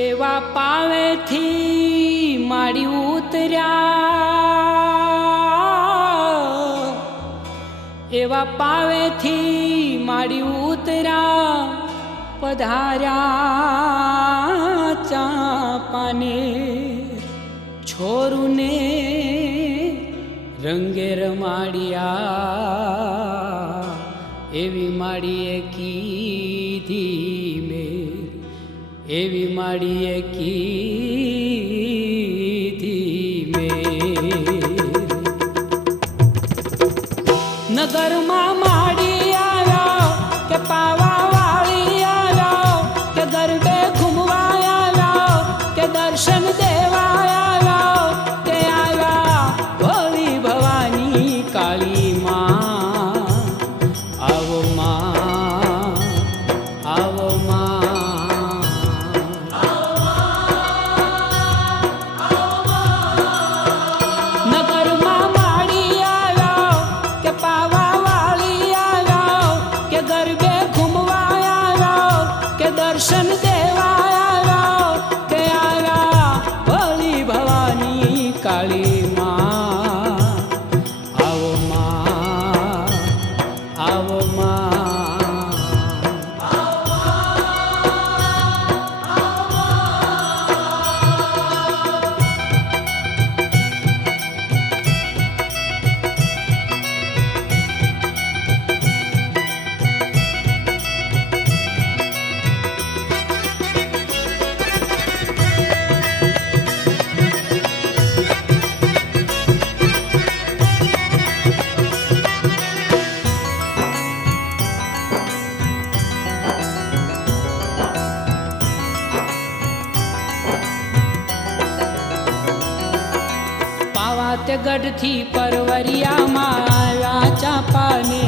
એવા પાવેથી માડી ઉતર્યા, એવા પાવેથી માડી ઉતર્યા, પધાર્યા ચાપાને છોરુને રંગે રમાડિયા, એવી માડીએ કીધી મેં, એવી માડીએ કીધી મેં. નગરમાં માડી આવ્યો કે પાવા વાળી આવ્યો, કે ગરબે ઘૂમવા આવ્યો, કે દર્શન દેવા આવ્યો, કે આવ્યા ભોળી ભવાની કાળી માં. આવો માં, આવો માં. દર્શન દેવા આવ્યો, કે આવ્યા ભોળી ભવાની કાળી માં. આવો માં, આવો માં. ગઢથી પરવરિયામાં આવ્યા ચાપાને,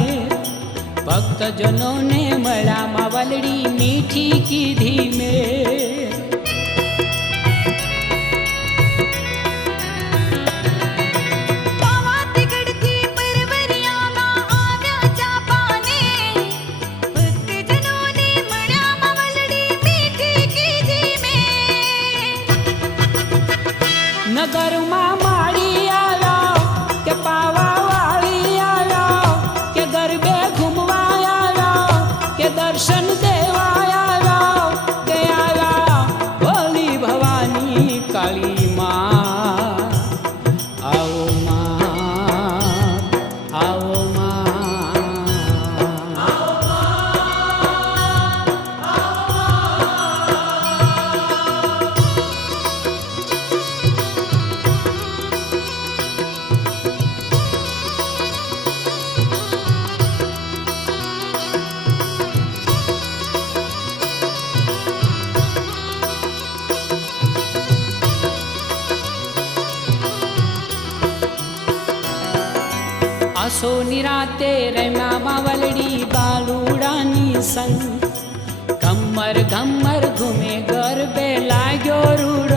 ભક્તજનોને મળામાં વલડી મીઠી કીધી મેં. નગરમાં માડી આવ્યો કે પાવા વાળી આવ્યો, કે ગરબે ઘૂમવા આવ્યો, કે દર્શન દેવા આવ્યો, કે આવ્યા ભોળી ભવાની કાળી માં. આવો માં, આવો માં. આસો નિરાતે રેમામાં વલડી બાલુડાની સંગ, ઘમ્મર ઘમ્મર ઘૂમે ગરબે લાગ્યો રૂડ.